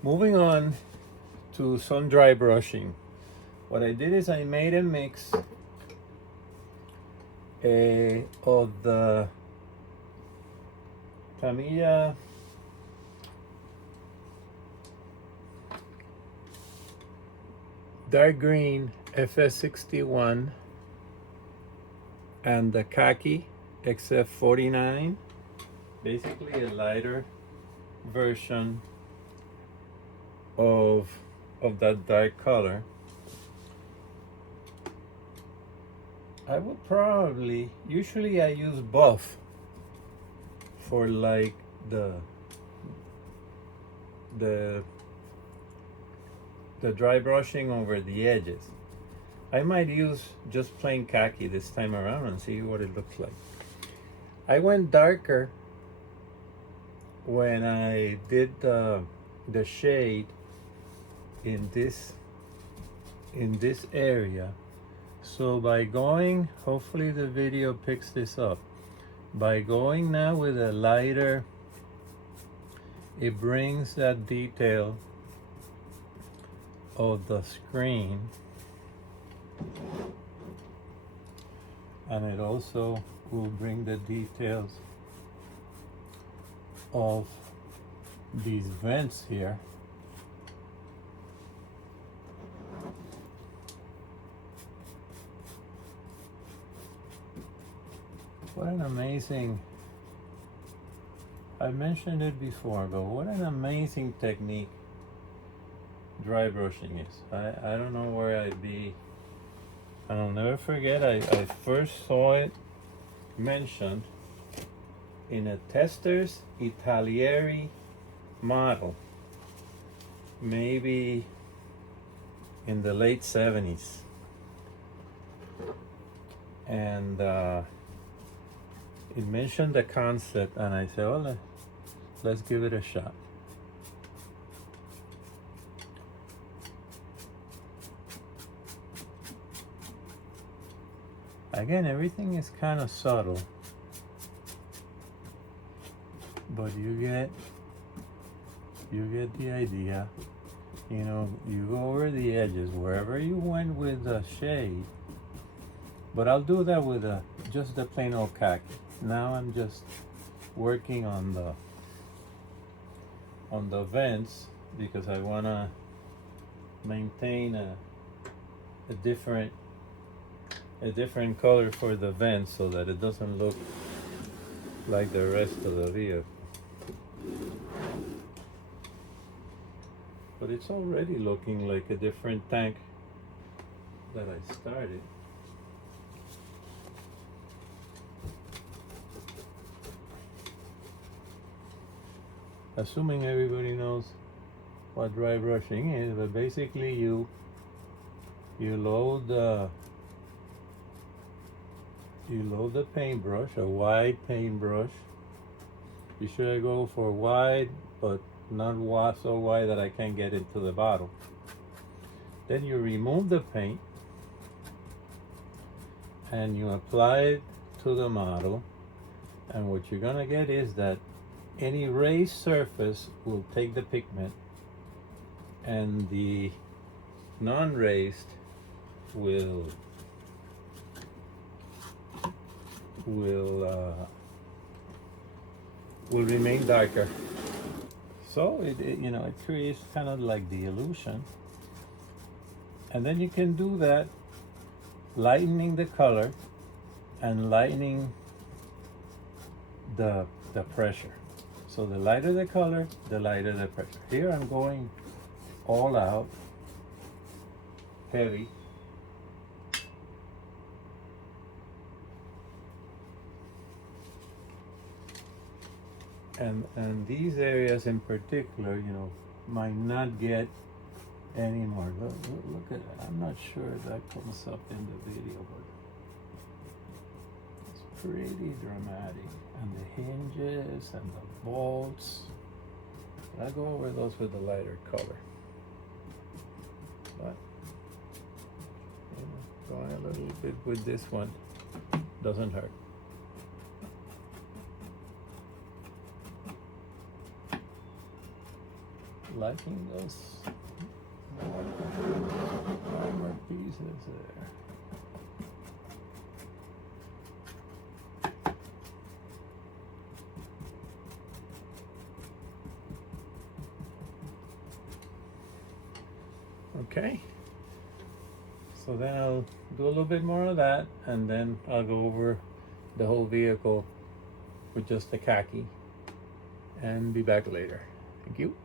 Moving on to some dry brushing. What I did is I made a mix of the Tamiya dark green FS61 and the khaki XF49, basically a lighter version of that dark color. I would probably, usually I use buff for like the dry brushing over the edges. I might use just plain khaki this time around and see what it looks like. I went darker when I did the shade in this area. So by going, hopefully the video picks this up. By going now with a lighter, it brings that detail of the screen, and it also will bring the details of these vents here. What an amazing, I mentioned it before, but what an amazing technique dry brushing is. I don't know where I'd be. I'll never forget, I first saw it mentioned in a Testers Italieri model, maybe in the late 70s. And it mentioned the concept, and I said, well, let's give it a shot. Again, everything is kind of subtle, but you get the idea. You know, you go over the edges wherever you went with the shade. But I'll do that with just the plain old khaki. Now I'm just working on the vents because I want to maintain a different color for the vents so that it doesn't look like the rest of the vehicle. But it's already looking like a different tank that I started. Assuming everybody knows what dry brushing is, but basically you load the paintbrush, a wide paintbrush. You should go for wide, but not so wide that I can't get into the bottle. Then you remove the paint and you apply it to the model, and what you're gonna get is that any raised surface will take the pigment, and the non-raised will remain darker. So it creates kind of like the illusion, and then you can do that, lightening the color and lightening the pressure. So the lighter the color, the lighter the pressure. Here I'm going all out, heavy. And these areas in particular, might not get any more. Look at that. I'm not sure if that comes up in the video, but it's pretty dramatic. And the hinges and the bolts. I'll go over those with a lighter color. But going a little bit with this one doesn't hurt. liking those armor pieces there. Okay, so then I'll do a little bit more of that, and then I'll go over the whole vehicle with just the khaki and be back later. Thank you.